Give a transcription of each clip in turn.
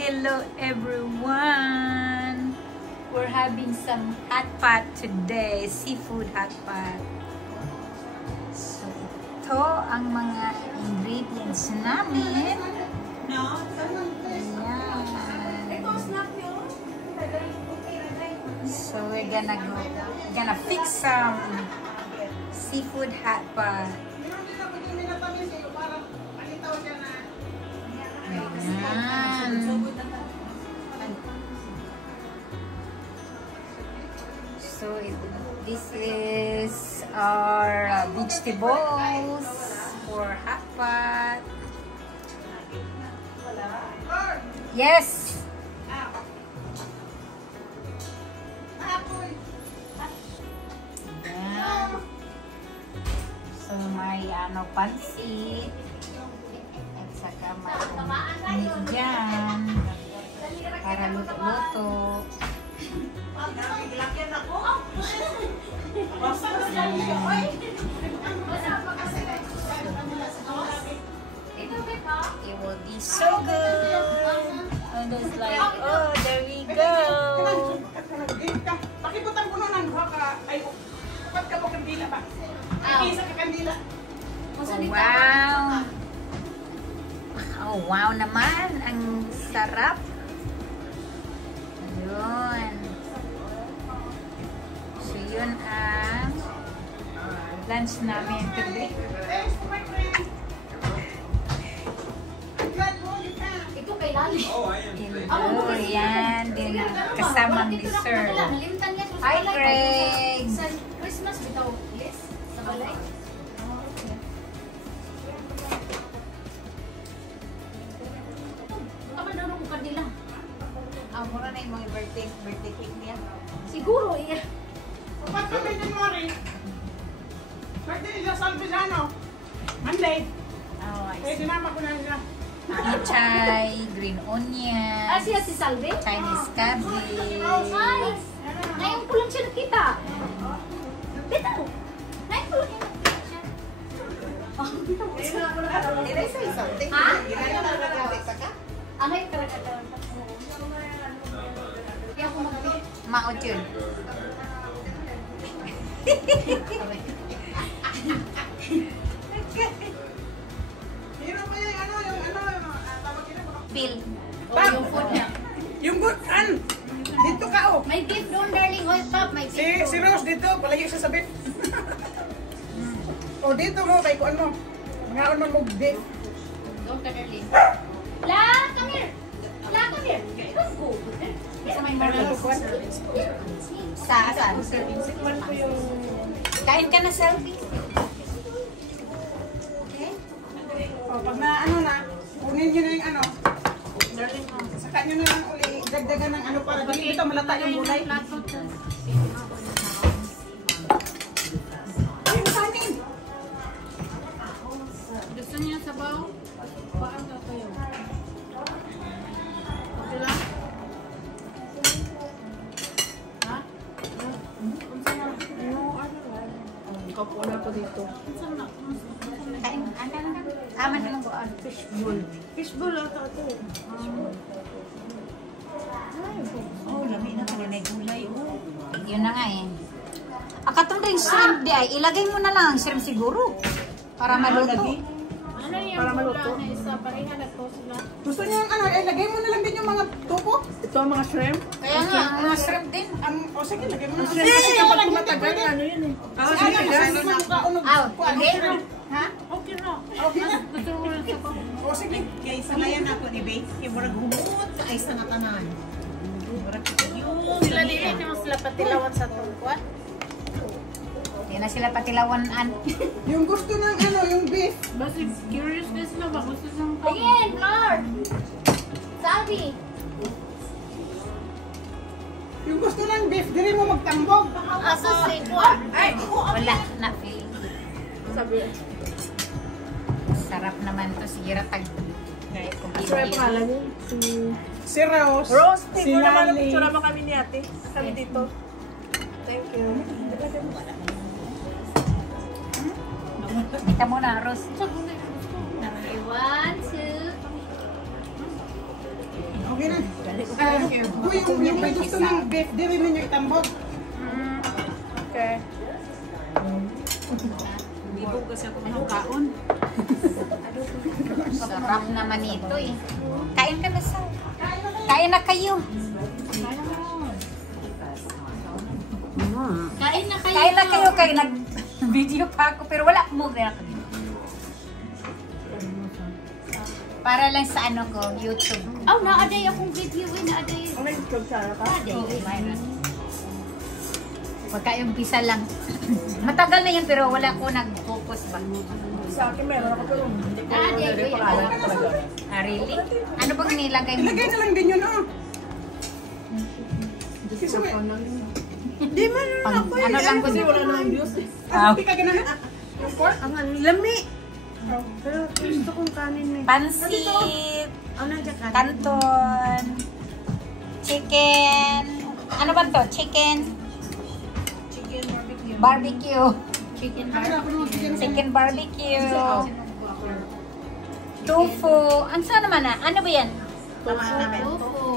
Hello everyone! We're having some hot pot today, seafood hot pot. So, ito ang mga ingredients namin. Ayan. So, we're gonna fix some seafood hot pot. Ayan. So this is our vegetables for hot pot. Yes. Ayan. So may pansit. Saka may dyan para luto-luto. It will be so good. And it's like, oh, there we go. Pakiputang ko nun ang baka. Ay, kapat ka mo kandila ba? Ay, isa ka kandila. Wow. Oh, wow naman. Ang sarap. Ayun. So, yun ang lunch namin today. Ito kay Lali. Hello, yan. Din ang kasamang dessert. Hi, Craig. Christmas bitaw. Yes, sa balay. Mura na yung mga birthday cake niya. Siguro, iya. Kapat ka may January. Birthday niya sa Alpizano. Monday. Oh, I Eh, see. dinama ko na niya. Chai, green onion, Siya si Salve? Chinese cabbage. Ay! Ngayon ko lang siya nakita. Dito! Ngayon ko lang siya nakita siya. Did I say something? Ha? Isa ka? Angay ka rin ito. Kaya ako mag-bit. Maot yun. Hiro pa yung tawag kita ko. Bill. Yung food niya. Yung butan! Dito ka, oh! May beef doon, darling. Oil pop, may beef Si Rose dito, palagi siya sa beef. O dito mo, kay kuan mo. Ngaon man mo beef. Doon ka, darling. La, come here. La, come here. Let's go. Sa may marami. Saan? Sikman ko yung... Kain ka na, selfie. Okay. O, pag na na, kunin nyo na yung saka nyo na lang uli, dagdagan ng para dito malata yung gulay. Ay, kanin! Gusto niya sabaw? Paano ka kayo? Okay lang? Ha? Kapo na ko dito. Kain. Tama na lang kuan. Fishball. Fishball ata ito. Oh, lami na kanina gulay. Yun na nga eh. Akatong ring shrimp di ay, ilagay mo na lang ang shrimp siguro. Para maluto. Ano yung para maluto na isa? Pareha na to sila. Gusto niyo ano, ilagay mo na lang din yung mga tupo? Ito ang mga shrimp? Kaya nga, ang mga shrimp din. O sige, lagay mo na. Shrimp kasi kapag tumatagal, ano yun eh. Ah, Si ano, sino man kaunog? Okay. Ha? Okay na. Okay na. Gusto mo lang sa pa. O sige. Kaya sanayan ako ni Beth, kaya murag humuot sa ay sa natanan. Murag yun. Sila din yung sila patilawan sa tungkwan. Hindi na sila patilawanan. Yung gusto ng ano, yung beef. Basta curious na sila ba? Gusto silang again, Lord! Sabi! Yung gusto ng beef, diri mo magtambog. Asa si Juan? Ay! Wala na feeling. Sabi. Sarap naman to. Sige ratag. Si Rose. Rose, si dito naman Lali. picture naman kami ni ate. Kami dito. Thank you. Kita mo na, Ros. Okay, 1, 2. Okay na. Yung may gusto ng beef, diri mo nyo itambog. Okay. Hindi po kasi ako kaon. Sarap naman ito eh. Kain ka na sa. Kain na kayo. Kain na kayo. Kain na kayo. Kayo nag-video pa ako pero wala akong move na ako. Para lang sa ano ko, YouTube. Oh, naaday akong video eh. Naaday. Ano yung club sa ka? Pagka-umpisa lang. Matagal na yun pero wala ko nag-focus ba. Sa akin meron ako pero hindi ko Naaday. order yung pangalan talaga. Ah, really? Ano bang nilagay mo? Ilagay na lang din yun, oh. Kasi may... Hindi man Pang, ano lang ko kasi wala nang views eh. Ano, di ka ganahan? Yung pork? Ang lami. Pero gusto kong kanin may. Pansit, Ano nandiyan kanin? canton, chicken, ano ba to? Chicken barbecue. Chicken Ano na ako nung chicken? Chicken barbecue. Tofu. Ano saan naman na? Ano ba yan?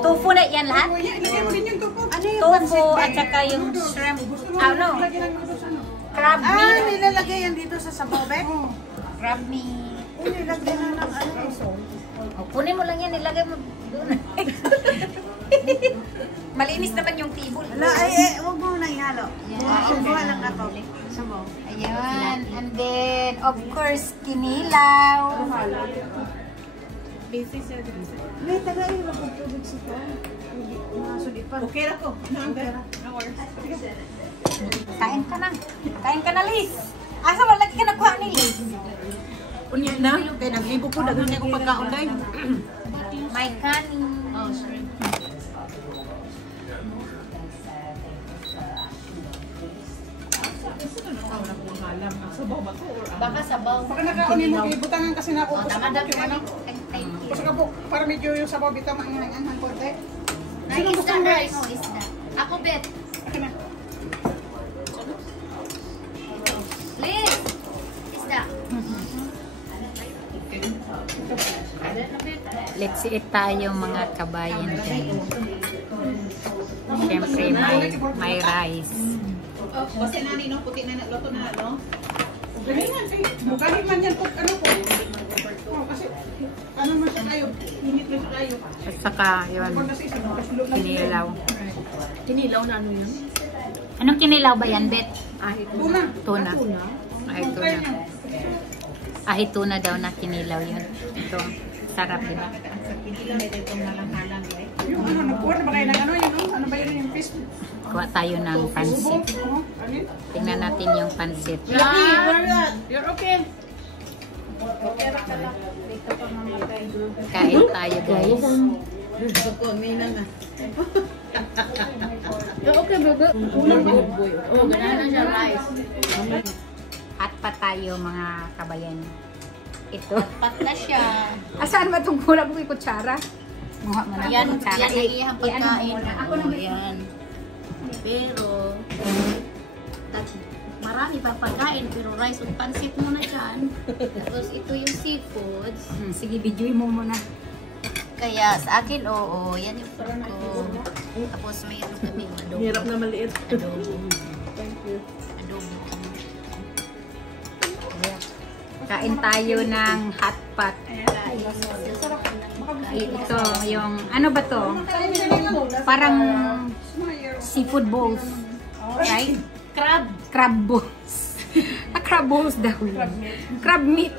Tofu na yan lahat? Oh, yeah, ilagay mo din yung tupo. Ano yung Tofu at saka yung shrimp. Ano? Lagyan ng noodles, ano? Crab meat. nilalagay yan dito sa sabaw, Bek? Oh. Crab meat. Nilagay na ng ano. O, kunin mo lang yan. Ilagay mo doon. Malinis naman yung table. Huwag mo na ihalo. Kuha lang ako. Sabaw. Ayan. And then, of course, kinilaw. Basic sa May taga yung magpapagod sa ito. Masudi pa. Okay na ko. Kain ka na. Kain ka na, Liz. Asa wala ka nakuha ni Liz? Unya na. Kaya naglibo po. Dagan niya akong pagkaon dahil. May kanin. Oh, shrimp. Baka sabaw. Baka nakaunin mo, ibutangan kasi na ako. Oh, Gusto tama ko na yung ano. Thank you. Gusto ko po, para medyo yung sabaw bitaw maangang ang konti. Na isda rice. Oh, isda. Ako, Bet. Okay na. Liz! Isda. Let's eat tayo mga kabayan dyan. Siyempre may rice. Oh, basta nani no, puti na luto na no. Galingan, mugahin man yan po, ano po. Oh, kasi, ano man siya kayo, init man siya kayo. At saka yun, Pag nasa isa, nakasulot lang siya. kinilaw. Kinilaw na ano yun? Anong kinilaw ba yan, Bet? Tuna. Tuna. Ay, Try tuna. niya. Ay, tuna daw na kinilaw yun. Ito, sarap din. Kinilaw na ito malang-halang eh. Yung ano, nagkuhan na ba kayo ng ano yun? Ano ba yun yung fish? Kuha tayo ng pansit. Oh, ano yun? Tingnan natin yung pansit. You're okay. Kain tayo, guys. Suko, may na nga. Okay, bebe. Oh, ganaan siya rice. Hot pa tayo, mga kabayan. Ito. Pat na siya. Asaan ba itong kulang mo yung kutsara? Muha mo na Yan, yung kutsara. yan ang iyang pagkain. Ako na Yan. Pero, marami pang pagkain, pero rice o pansit muna dyan. Tapos ito yung seafoods. Sige, videoin mo muna. Kaya sa akin, oo, yan yung food ko. Tapos may ano kami, adobo. Hirap na maliit. Adobo. Thank you. Adobo. Kain tayo ng hot pot. Ito, yung, ano ba to? Parang seafood bowls. Right? Crab. Crab bowls. Crab bowls daw. Crab meat.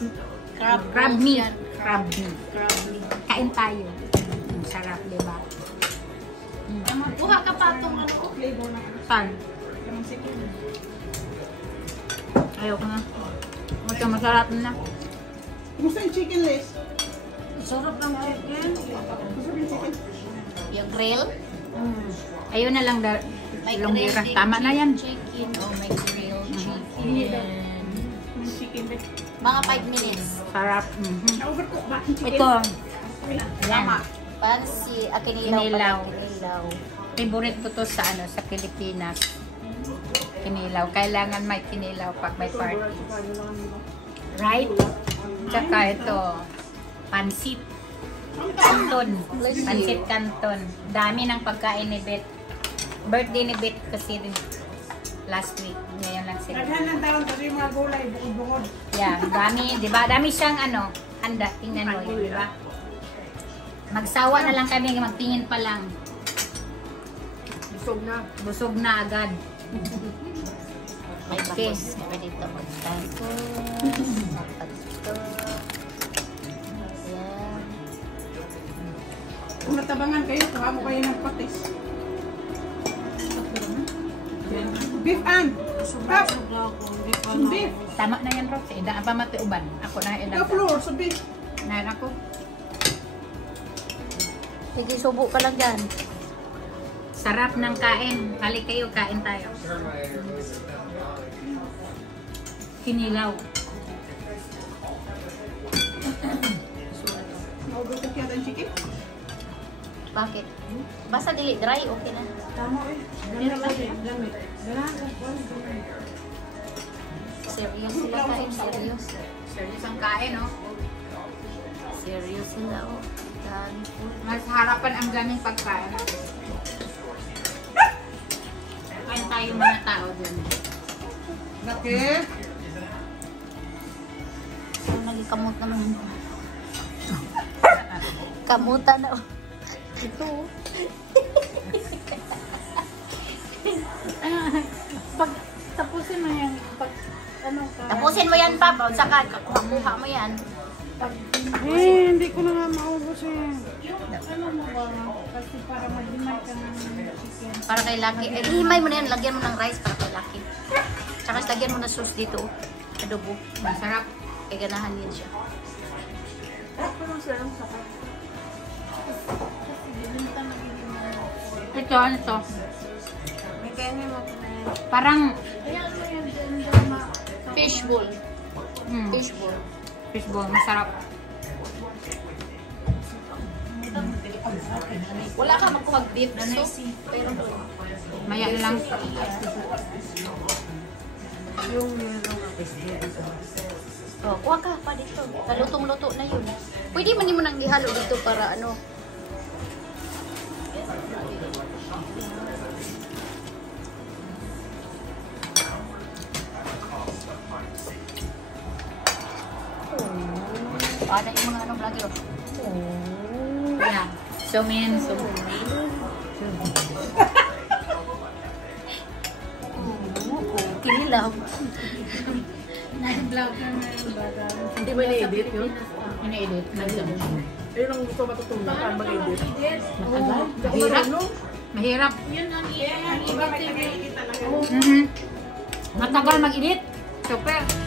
Crab meat. yan. Crab meat. Crab meat. Kain tayo. Ang sarap, diba? Kuha ka pa itong ano. Saan? Ayoko na. Ito, masarap na. Kumusta yung chicken, Liz? Sarap ng chicken. Kumusta yung chicken? Yung grill. Ayun na lang. May Longira. grilled Tama na yan. chicken. Oh, may grilled chicken. Chicken, Liz. Mga 5 minutes. Sarap. Na-overcook ba yung chicken? Ito. Tama. Pansi, kinilaw. Kinilaw. Kinilaw. Favorite ko to sa ano, sa Pilipinas. Kinilaw. Kailangan may kinilaw pag may party. Right? Tsaka ito, pansit. Canton. Pansit canton. Dami ng pagkain ni Beth. Birthday ni Beth kasi last week. Ngayon lang sila. Naghan ng taon kasi yung mga gulay, bukod-bukod. Yeah, dami, di ba? Dami siyang ano, handa. Tingnan mo yun, di ba? Magsawa na lang kami, magtingin pa lang. Busog na. Busog na agad. May Okay. bakos ka dito. Magtanto. Magtanto. Ayan. Kung natabangan kayo, kuha mo kayo ng patis. Beef and pap. Beef. Tama na yan, Roxy. Ida pa matiuban. Ako na The ida. floor sa beef. Nahin ako. Sige, subo ka lang dyan. Sarap ng kain. Halik kayo, kain tayo. Kinilaw. Naubutok yata yung chicken. Bakit? Basta dili dry, okay na. Tama eh. Gamit. Serious sila kain, serious. Serious ang kain, no? Serious sila, oh. Dami food. Mas harapan ang daming pagkain. Kain tayo mga tao dyan. Bakit? So, nagikamot naman. Kamutan na, oh. Ito, oh. Pag tapusin mo yan, pag ano ka. Tapusin mo yan, Papa. Saka, kuha mo yan. Eh, hindi ko na nga maubos eh. Ano mo ba? Kasi para mag-himay ka ng chicken. Para kay Lucky. Eh, himay mo na yan. Lagyan mo ng rice para kay Lucky. Tsaka lagyan mo na sauce dito, oh. Adobo. Masarap. Kaya ganahan yan siya. Ito, ano to? Parang Fishbowl. mm, Fishbowl. fishball. Masarap. Wala ka magkuhag-beef soup. Pero Maya na lang. oh, kuha ka pa dito. Kalutong-luto na yun. Pwede man mo nang ihalo dito para ano. Paano yung mga ano vlogger? Yeah. So, min. So, Kinilaw. nag-vlog ka na yung bata. Hindi ba na-edit yun? Ina-edit. Ayun ang gusto matutunan para mag-edit. Matagal. Mahirap. Mahirap. Yun ang iba Matagal mag-edit. Super.